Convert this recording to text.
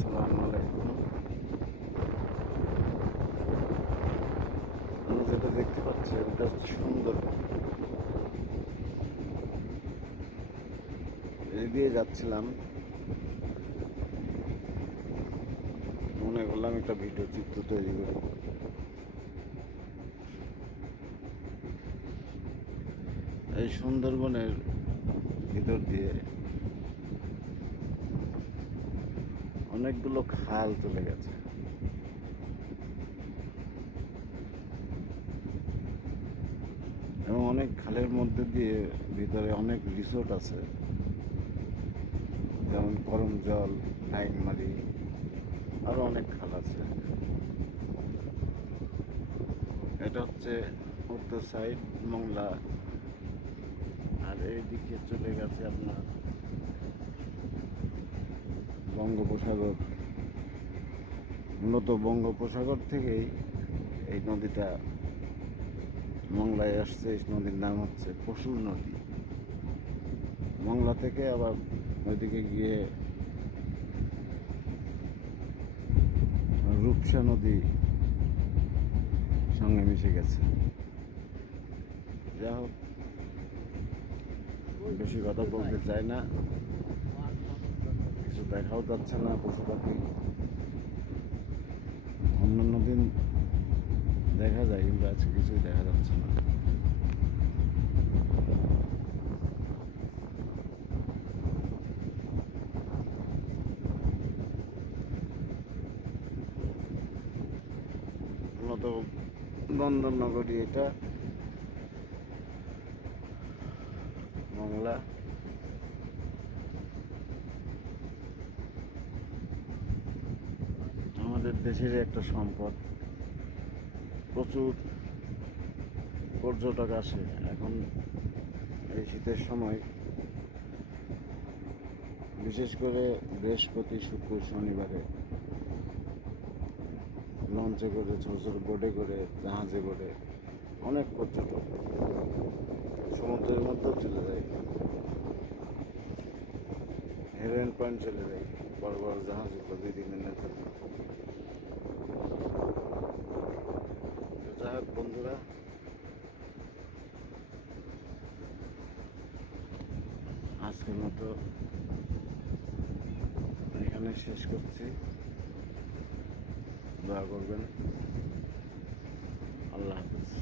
আসসালামু আলাইকুম। আমি যেটা দেখতে পাচ্ছি এটা সুন্দর। এই দিয়ে যাচ্ছিলাম, মনে করলাম একটা ভিডিও চিত্র তৈরি করি। এই সুন্দরবনের ভিতর দিয়ে অনেকগুলো খাল চলে গেছে এবং অনেক খালের মধ্যে দিয়ে ভিতরে অনেক রিসোর্ট আছে, যেমন করমজল, নাইনমারি, আরো অনেক খাল আছে। এটা হচ্ছে উত্তর সাইড মংলা, আর এইদিকে চলে গেছে আপনার বঙ্গোপসাগর। মূলত বঙ্গোপসাগর থেকেই এই নদীটা মংলায় আসছে। এই নদীর নাম হচ্ছে পশুর নদী। মংলা থেকে আবার ওইদিকে গিয়ে রূপসা নদী সঙ্গে মিশে গেছে। যা হোক, বেশি কথা বলতে চাই না, কিছু দেখাও যাচ্ছে না পশু পাখি। অন্যান্য দিন দেখা যায়, কিন্তু আজকে কিছুই দেখা যাচ্ছে না। মূলত বন্দর নগরী এটা মংলা। আমাদের দেশের একটা সম্পদ, প্রচুর পর্যটক আসে। এখন এই শীতের সময় বিশেষ করে বৃহস্পতি, শুক্র, শনিবারে লঞ্চে করে, ছোটো ছোটো বোটে করে, জাহাজে করে অনেক পর্যটক সমুদ্রের মধ্যেও চলে যায়। হেরোইন পয়েন্ট চলে যায় বড় বড় জাহাজগুলো 2 দিনের জন্য। যাই হোক বন্ধুরা, আজকের মতো এখানে শেষ করছি। দোয়া করবেন। আল্লাহ হাফিজ।